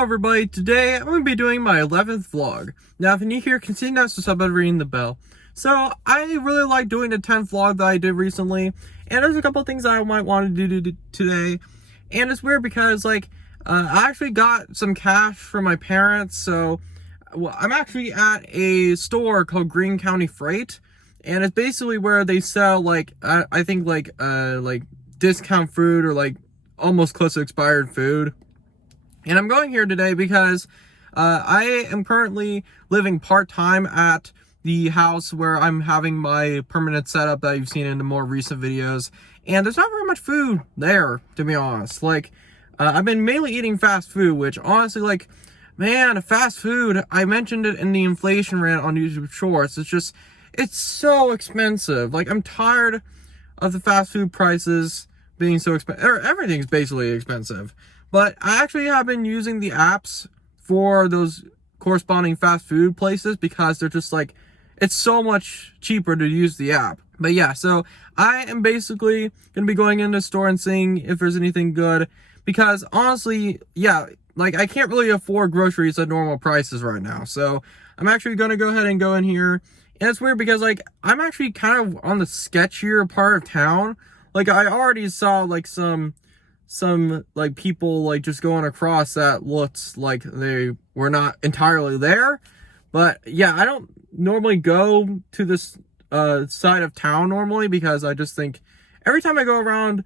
Hello everybody, today I'm going to be doing my 11th vlog. Now if you're new here, consider that sub by ringing the bell. So I really like doing the 10th vlog that I did recently, and there's a couple things I might want to do today. And it's weird because I actually got some cash from my parents, so I'm actually at a store called Green County Freight, and it's basically where they sell I think discount food or almost close to expired food. And I'm going here today because I am currently living part-time at the house where I'm having my permanent setup that you've seen in the more recent videos. And there's not very much food there, to be honest. I've been mainly eating fast food, which honestly, man, fast food, I mentioned it in the inflation rant on YouTube Shorts. It's so expensive. I'm tired of the fast food prices being so expensive. Everything's basically expensive. But I actually have been using the apps for those corresponding fast food places because they're just it's so much cheaper to use the app. But yeah, so I am basically going to be going in the store and seeing if there's anything good. Because honestly, yeah, I can't really afford groceries at normal prices right now. So I'm actually going to go ahead and go in here. And it's weird because I'm actually kind of on the sketchier part of town. I already saw some people just going across that looks like they were not entirely there. But yeah, I don't normally go to this side of town normally because I just think every time I go around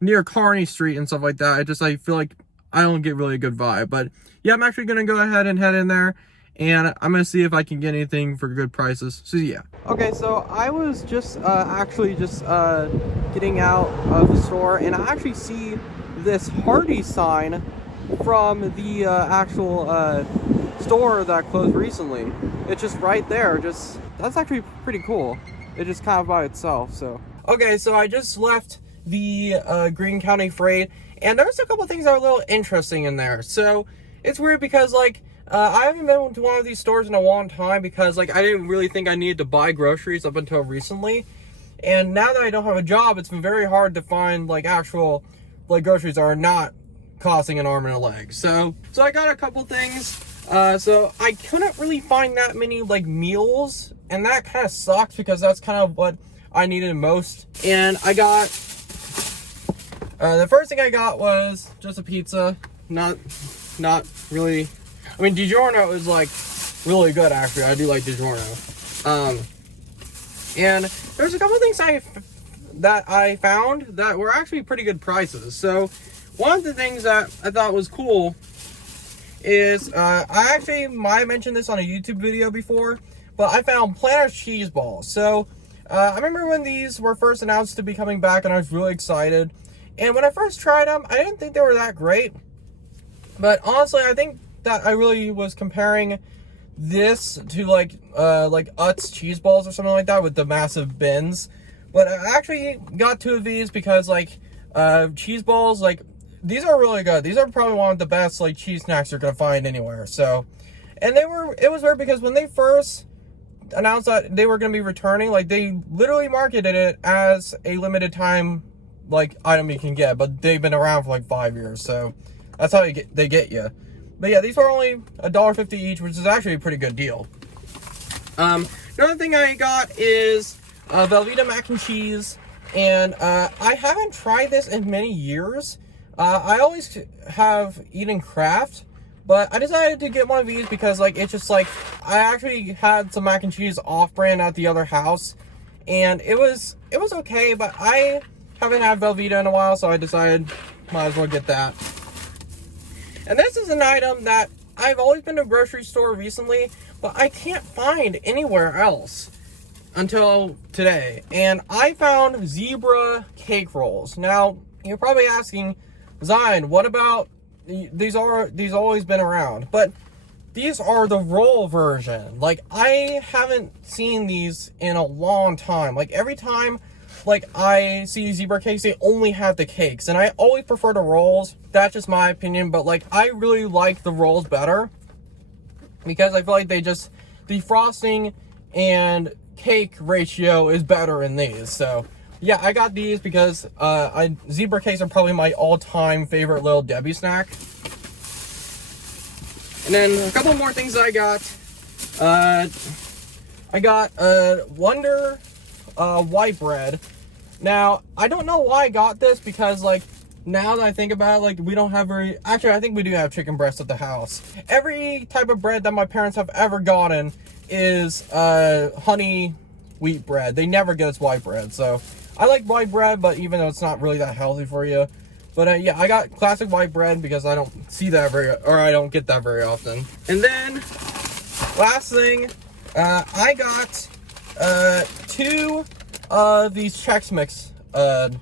near Kearney Street and stuff like that, I feel like I don't get really a good vibe. But yeah, I'm actually gonna go ahead and head in there, and I'm gonna see if I can get anything for good prices. So yeah. Okay, so I was just getting out of the store, and I actually see this Hardy sign from the actual store that closed recently. It's just right there. That's actually pretty cool. It's just kind of by itself. So okay, so I just left the Green County Freight, and there's a couple things that are a little interesting in there. So it's weird because I haven't been to one of these stores in a long time because I didn't really think I needed to buy groceries up until recently. And now that I don't have a job, it's been very hard to find actual groceries that are not costing an arm and a leg. So I got a couple things. So I couldn't really find that many meals, and that kind of sucks because that's kind of what I needed most. And I got the first thing I got was just a pizza. Not really. I mean, DiGiorno is really good actually. I do like DiGiorno. And there's a couple things that I found that were actually pretty good prices. So one of the things that I thought was cool is I actually might have mentioned this on a YouTube video before, but I found Planters cheese balls. So I remember when these were first announced to be coming back, and I was really excited. And when I first tried them, I didn't think they were that great. But honestly, I think that I really was comparing this to Utz cheese balls or something like that with the massive bins. But I actually got two of these because cheese balls, these are really good. These are probably one of the best cheese snacks you're gonna find anywhere. So, and it was weird because when they first announced that they were gonna be returning, they literally marketed it as a limited time item you can get, but they've been around for 5 years, so that's how they get you. But yeah, these were only $1.50 each, which is actually a pretty good deal. Another thing I got is Velveeta mac and cheese, and I haven't tried this in many years. I always have eaten Kraft, but I decided to get one of these because it's just I actually had some mac and cheese off-brand at the other house, and it was okay, but I haven't had Velveeta in a while, so I decided might as well get that. And this is an item that I've always been to a grocery store recently, but I can't find anywhere else until today. And I found zebra cake rolls. Now, you're probably asking, Zion, what about these always been around? But these are the roll version. I haven't seen these in a long time. Every time I see zebra cakes, they only have the cakes, and I always prefer the rolls. That's just my opinion, but I really like the rolls better because I feel like the frosting and cake ratio is better in these. So yeah, I got these because zebra cakes are probably my all-time favorite Little Debbie snack. And then a couple more things that I got Wonder white bread. Now, I don't know why I got this, because like now that I think about it, like we don't have actually I think we do have chicken breast at the house. Every type of bread that my parents have ever gotten is honey wheat bread. They never get us white bread. So I like white bread, but even though it's not really that healthy for you. But yeah, I got classic white bread because I don't see that I don't get that very often. And then last thing, I got 2 of these Chex Mix kind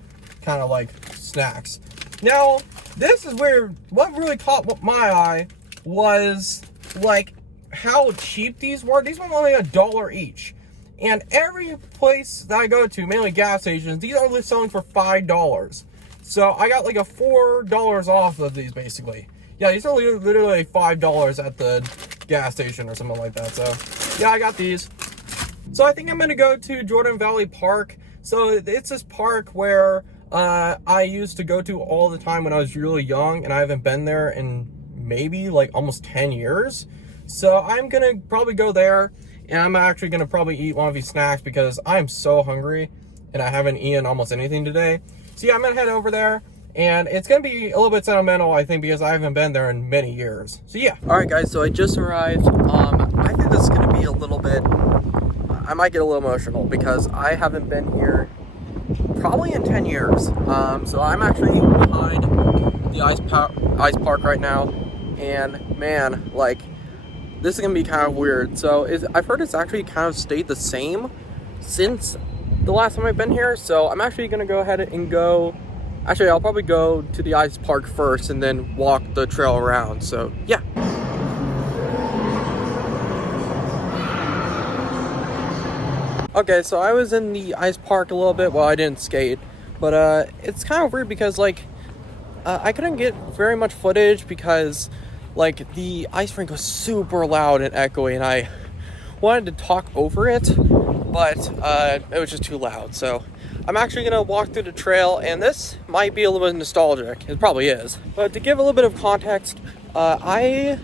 of like snacks. Now, this is where what really caught my eye was like how cheap these were. These were only $1 each. And every place that I go to, mainly gas stations, these are selling for $5. So I got like a $4 off of these basically. Yeah, these are literally $5 at the gas station or something like that. So yeah, I got these. So I think I'm gonna go to Jordan Valley Park. So it's this park where I used to go to all the time when I was really young, and I haven't been there in maybe like almost 10 years. So I'm gonna probably go there, and I'm actually gonna probably eat one of these snacks because I'm so hungry and I haven't eaten almost anything today. So yeah, I'm gonna head over there, and it's gonna be a little bit sentimental, I think, because I haven't been there in many years. So yeah. All right, guys. So I just arrived. I think this is gonna be a little bit. I might get a little emotional because I haven't been here probably in 10 years. So I'm actually behind the ice park right now, and man, like this is gonna be kind of weird. So I've heard it's actually kind of stayed the same since the last time I've been here. So I'm actually gonna go ahead and go. Actually, I'll probably go to the ice park first and then walk the trail around. So yeah. Okay, so I was in the ice park a little bit. Well, I didn't skate, but it's kind of weird because like I couldn't get very much footage because like the ice rink was super loud and echoey, and I wanted to talk over it, but it was just too loud. So I'm actually gonna walk through the trail, and this might be a little bit nostalgic. It probably is. But to give a little bit of context, I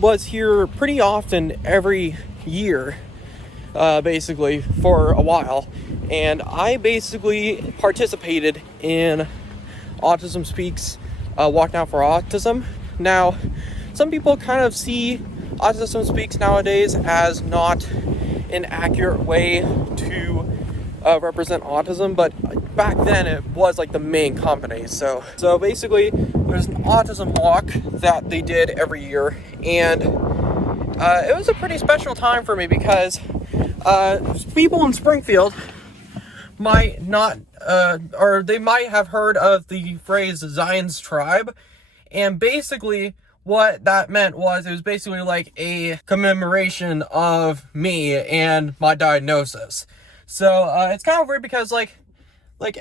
was here pretty often every year. Basically for a while, and I basically participated in Autism Speaks Walk Now for Autism. Now, some people kind of see Autism Speaks nowadays as not an accurate way to represent autism, but back then it was like the main company. So basically there's an autism walk that they did every year, and it was a pretty special time for me because people in Springfield might not, or they might have heard of the phrase Zion's Tribe, and basically what that meant was it was basically like a commemoration of me and my diagnosis. So it's kind of weird because like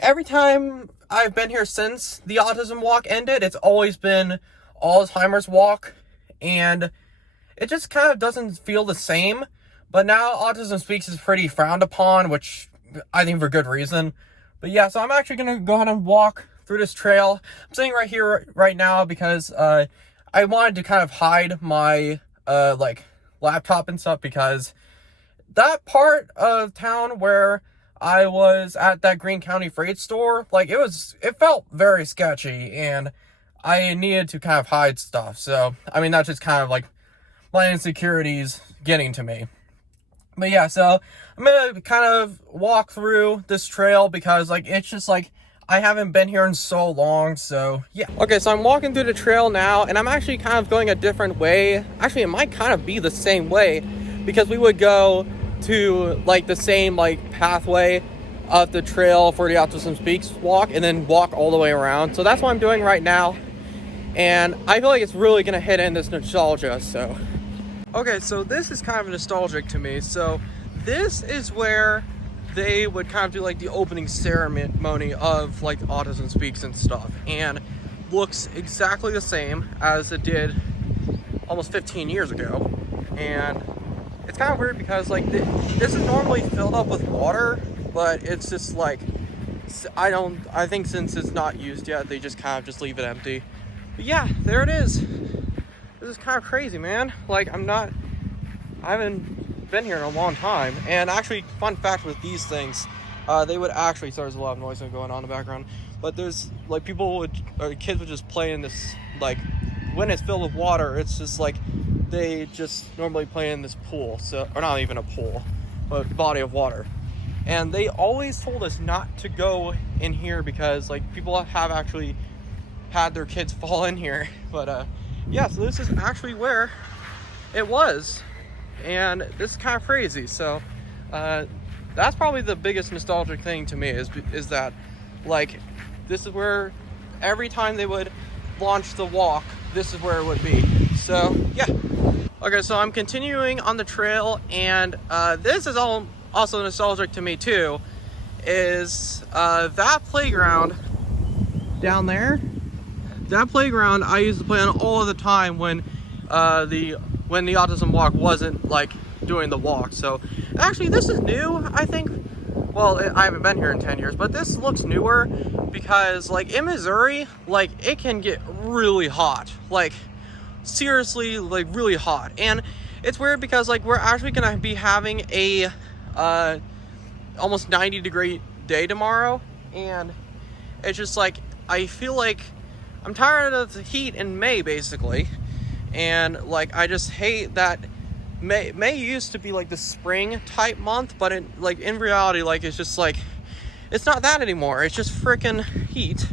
every time I've been here since the autism walk ended, it's always been Alzheimer's walk, and it just kind of doesn't feel the same. But now Autism Speaks is pretty frowned upon, which I think for good reason. But yeah, so I'm actually going to go ahead and walk through this trail. I'm sitting right here right now because I wanted to kind of hide my like laptop and stuff, because that part of town where I was at that Greene County freight store, like it felt very sketchy, and I needed to kind of hide stuff. So, I mean, that's just kind of like my insecurities getting to me. But yeah, so I'm gonna kind of walk through this trail because like it's just like I haven't been here in so long. So yeah. Okay, so I'm walking through the trail now, and I'm actually kind of going a different way. Actually, it might kind of be the same way, because we would go to like the same like pathway of the trail for the Autism Speaks walk and then walk all the way around. So that's what I'm doing right now, and I feel like it's really gonna hit in this nostalgia. So okay, so this is kind of nostalgic to me. So this is where they would kind of do like the opening ceremony of like Autism Speaks and stuff, and looks exactly the same as it did almost 15 years ago. And it's kind of weird because like this is normally filled up with water, but it's just like I think since it's not used yet, they just kind of just leave it empty. But yeah, there it is. This this is kind of crazy, man. Like, I haven't been here in a long time. And actually, fun fact with these things, they would actually, sorry, there's a lot of noise going on in the background, but there's, like, kids would just play in this, like, when it's filled with water, it's just like, they just normally play in this pool, so, or not even a pool, but body of water. And they always told us not to go in here because, like, people have actually had their kids fall in here. But yeah, so this is actually where it was, and this is kind of crazy. So that's probably the biggest nostalgic thing to me is that, like, this is where every time they would launch the walk, this is where it would be. So yeah. Okay, so I'm continuing on the trail, and this is also nostalgic to me too, is that playground down there. That playground I used to play on all of the time when the autism walk wasn't, like, doing the walk. So actually, this is new, I think. Well, I haven't been here in 10 years, but this looks newer because, like, in Missouri, like, it can get really hot, like, seriously, like, really hot. And it's weird because, like, we're actually gonna be having a almost 90-degree day tomorrow, and it's just like, I feel like I'm tired of the heat in May, basically. And, like, I just hate that May used to be, like, the spring type month, but in reality, like, it's just like, it's not that anymore. It's just freaking heat.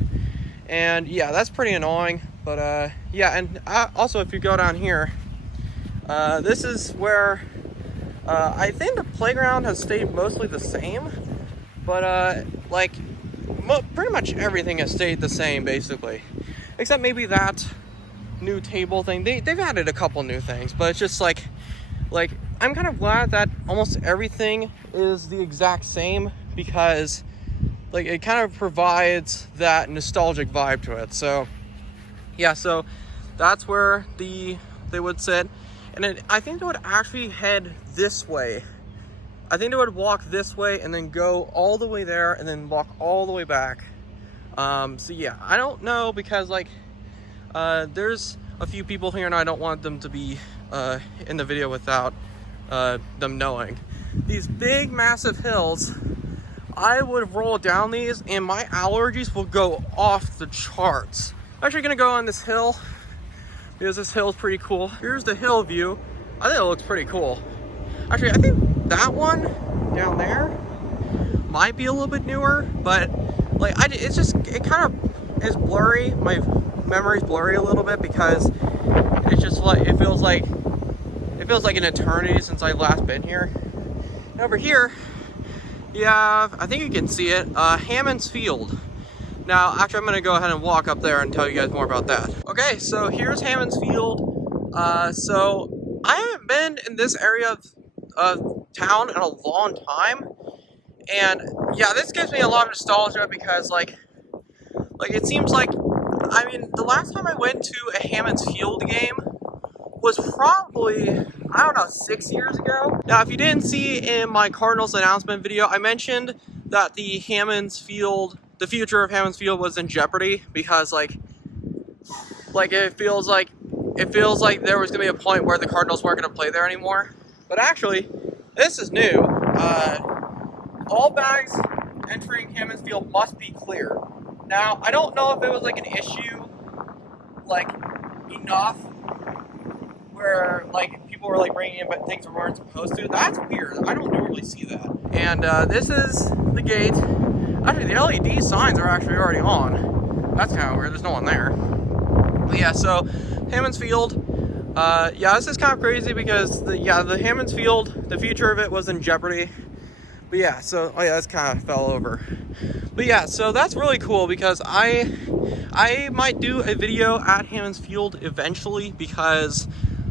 And yeah, that's pretty annoying. But yeah, and also, if you go down here, this is where I think the playground has stayed mostly the same, but like, pretty much everything has stayed the same, basically, except maybe that new table thing. They've added a couple new things, but it's just like I'm kind of glad that almost everything is the exact same, because, like, it kind of provides that nostalgic vibe to it. So yeah, so that's where they would sit, and I think they would actually head this way. I think they would walk this way and then go all the way there and then walk all the way back. So yeah, I don't know, because, like, there's a few people here and I don't want them to be in the video without them knowing. These big, massive hills, I would roll down these and my allergies will go off the charts. I'm actually gonna go on this hill because this hill is pretty cool. Here's the hill view. I think it looks pretty cool. Actually, I think that one down there might be a little bit newer, but, like, it kind of is blurry. My memory's blurry a little bit because it's just like, it feels like an eternity since I've last been here. And over here, yeah, I think you can see it, Hammond's Field. Now, actually, I'm gonna go ahead and walk up there and tell you guys more about that. Okay, so here's Hammond's Field. So I haven't been in this area of town in a long time, and yeah, this gives me a lot of nostalgia because, like it seems like, I mean, the last time I went to a Hammond's Field game was probably, I don't know, 6 years ago. Now, if you didn't see in my Cardinals announcement video, I mentioned that the future of Hammond's Field was in jeopardy because, like it feels like there was gonna be a point where the Cardinals weren't gonna play there anymore. But actually, this is new. All bags entering Hammond's Field must be clear. Now, I don't know if it was, like, an issue, like, enough where, like, people were, like, bringing in things that weren't supposed to. That's weird. I don't normally see that. And this is the gate. Actually, the LED signs are actually already on. That's kind of weird. There's no one there. But yeah, so Hammond's Field. Yeah, this is kind of crazy because the Hammond's Field, the future of it was in jeopardy. But yeah, so, oh yeah, this kind of fell over. But yeah, so that's really cool because I might do a video at Hammond's Field eventually because,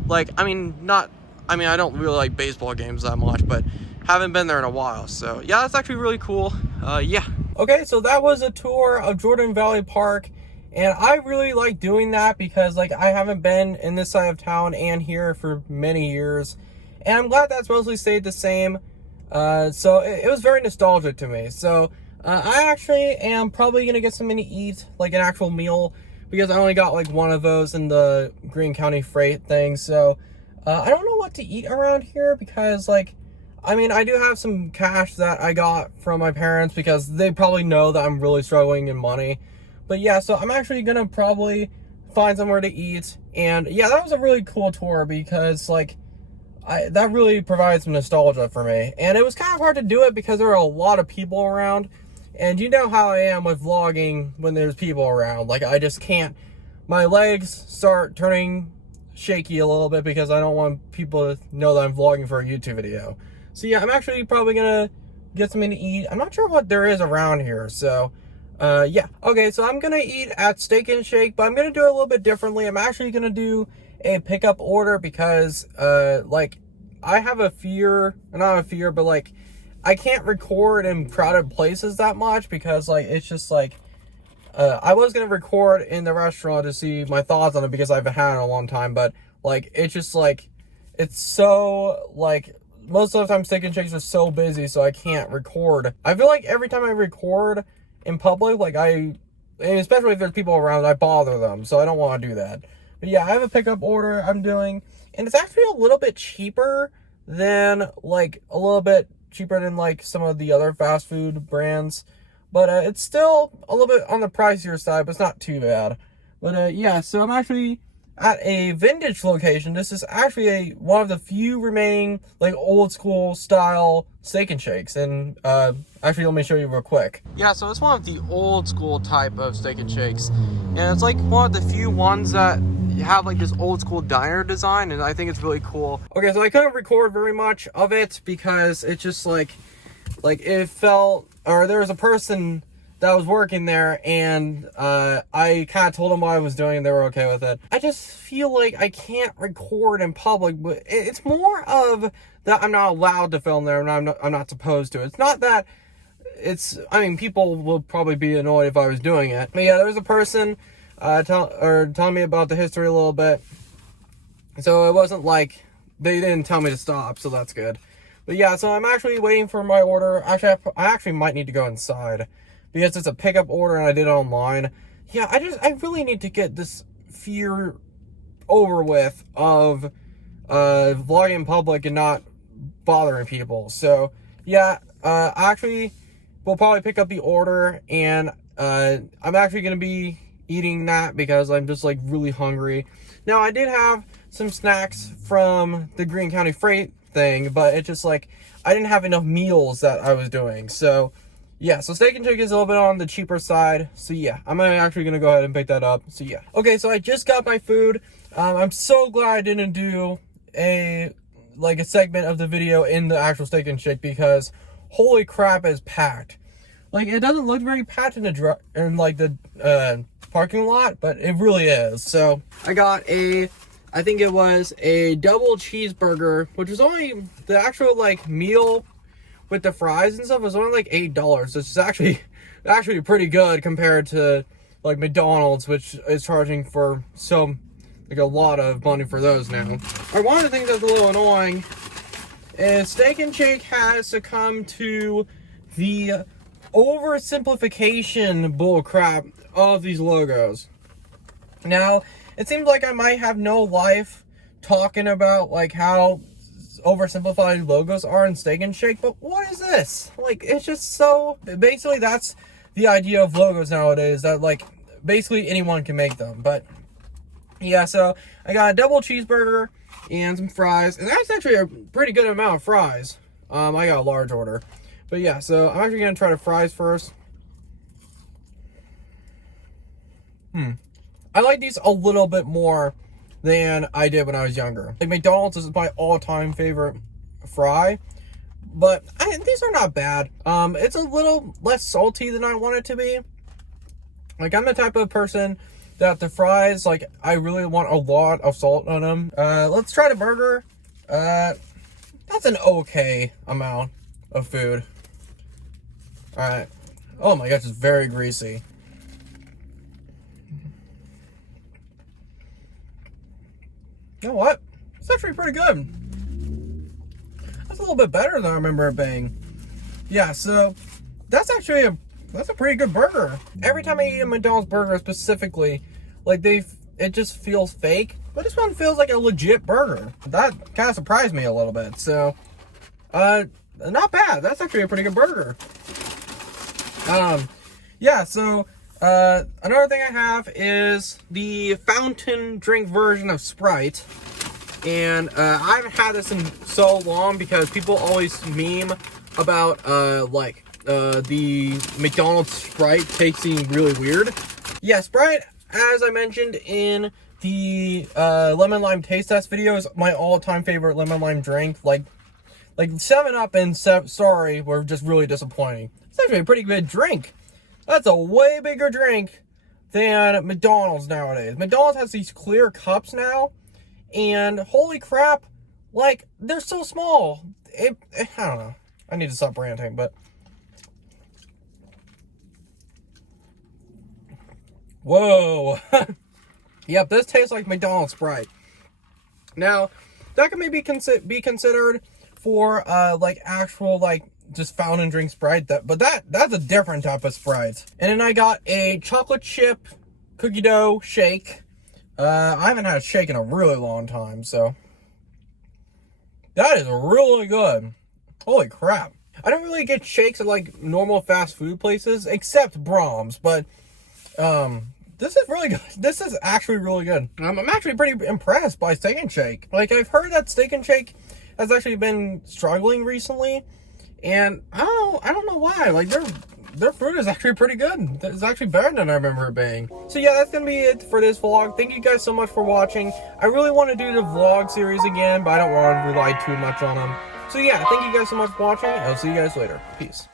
like, I don't really like baseball games that much, but haven't been there in a while. So yeah, that's actually really cool. Yeah. Okay, so that was a tour of Jordan Valley Park, and I really like doing that because, like, I haven't been in this side of town and here for many years, and I'm glad that's mostly stayed the same. So it was very nostalgic to me. So I actually am probably gonna get something to eat, like an actual meal, because I only got like one of those in the Greene County Freight thing. So I don't know what to eat around here because, like, I mean, I do have some cash that I got from my parents because they probably know that I'm really struggling in money. But yeah, so I'm actually gonna probably find somewhere to eat. And yeah, that was a really cool tour because, like, that really provides some nostalgia for me. And it was kind of hard to do it because there were a lot of people around. And you know how I am with vlogging when there's people around. Like, I just can't. My legs start turning shaky a little bit because I don't want people to know that I'm vlogging for a YouTube video. So yeah, I'm actually probably gonna get something to eat. I'm not sure what there is around here, so yeah. Okay, so I'm gonna eat at Steak and Shake, but I'm gonna do it a little bit differently. I'm actually gonna do a pickup order because like, I have a fear, not a fear, but like, I can't record in crowded places that much because, like, it's just like, I was gonna record in the restaurant to see my thoughts on it because I haven't had it in a long time, but like, it's just like, it's so, like, most of the time Steak and Shakes are so busy, so I can't record. I feel like every time I record in public, like, and especially if there's people around, I bother them, so I don't want to do that. But yeah, I have a pickup order I'm doing, and it's actually a little bit cheaper than, like, some of the other fast food brands. But it's still a little bit on the pricier side, but it's not too bad. But yeah, so I'm actually at a vintage location. This is actually one of the few remaining, like, old school style Steak and Shakes. And actually, let me show you real quick. Yeah, so it's one of the old school type of Steak and Shakes. And it's like one of the few ones that have like this old school diner design, and I think it's really cool. Okay, so I couldn't record very much of it because it's just like it felt, or there was a person that was working there, and I kind of told them what I was doing and they were okay with it. I just feel like I can't record in public, but it's more of that I'm not allowed to film there and I'm not supposed to. It's not that I mean, people will probably be annoyed if I was doing it. But yeah, there was a person telling me about the history a little bit. So it wasn't like they didn't tell me to stop, so that's good. But yeah, so I'm actually waiting for my order. Actually, I actually might need to go inside because it's a pickup order and I did it online. Yeah, I really need to get this fear over with of vlogging in public and not bothering people. So yeah, actually, we'll probably pick up the order, and I'm actually going to be eating that because I'm just, like, really hungry. Now, I did have some snacks from the Greene County Freight thing, but it's just like I didn't have enough meals that I was doing. So yeah, so Steak and Shake is a little bit on the cheaper side. So yeah, I'm actually gonna go ahead and pick that up. So yeah. Okay, so I just got my food. I'm so glad I didn't do a segment of the video in the actual Steak and Shake because holy crap, it's packed. Like, it doesn't look very packed in the parking lot, but it really is. So I got I think it was a double cheeseburger, which was only the actual, like, meal with the fries and stuff was only like $8. It's actually pretty good compared to, like, McDonald's, which is charging for a lot of money for those now. One of the things that's a little annoying is Steak and Shake has succumbed to the oversimplification bullcrap of these logos. Now, it seems like I might have no life talking about, like, how oversimplified logos are in Steak and Shake, but what is this? Like, it's just so... Basically, that's the idea of logos nowadays, that, like, basically anyone can make them. But yeah, so I got a double cheeseburger and some fries, and that's actually a pretty good amount of fries. I got a large order. But yeah, so I'm actually going to try the fries first. I like these a little bit more than I did when I was younger. Like, McDonald's is my all-time favorite fry, but these are not bad. It's a little less salty than I want it to be. Like, I'm the type of person that the fries, like, I really want a lot of salt on them. Let's try the burger. That's an okay amount of food. Alright. Oh my gosh, it's very greasy. You know what? It's actually pretty good. That's a little bit better than I remember it being. Yeah, so that's actually that's a pretty good burger. Every time I eat a McDonald's burger specifically, Like it just feels fake. But this one feels like a legit burger. That kind of surprised me a little bit. So, not bad. That's actually a pretty good burger. Yeah, so, another thing I have is the fountain drink version of Sprite. And, I haven't had this in so long because people always meme about, the McDonald's Sprite tasting really weird. Yeah, Sprite, as I mentioned in the lemon lime taste test video, is my all-time favorite lemon lime drink. Like 7-Up and Sorry were just really disappointing. It's actually a pretty good drink. That's a way bigger drink than McDonald's nowadays. McDonald's has these clear cups now, and holy crap, like, they're so small. I don't know. I need to stop ranting, but... Whoa. Yep, this tastes like McDonald's Sprite. Now, that can maybe be considered for, actual, just fountain drink Sprite. But that's a different type of Sprite. And then I got a chocolate chip cookie dough shake. I haven't had a shake in a really long time, so... That is really good. Holy crap. I don't really get shakes at, normal fast food places, except Brahms, but, this is really good. This is actually really good. I'm actually pretty impressed by Steak and Shake. I've heard that Steak and Shake has actually been struggling recently, and I don't know why. Their food is actually pretty good. It's actually better than I remember it being. So yeah, that's gonna be it for this vlog. Thank you guys so much for watching. I really want to do the vlog series again, but I don't want to rely too much on them. So yeah, thank you guys so much for watching. I'll see you guys later. Peace.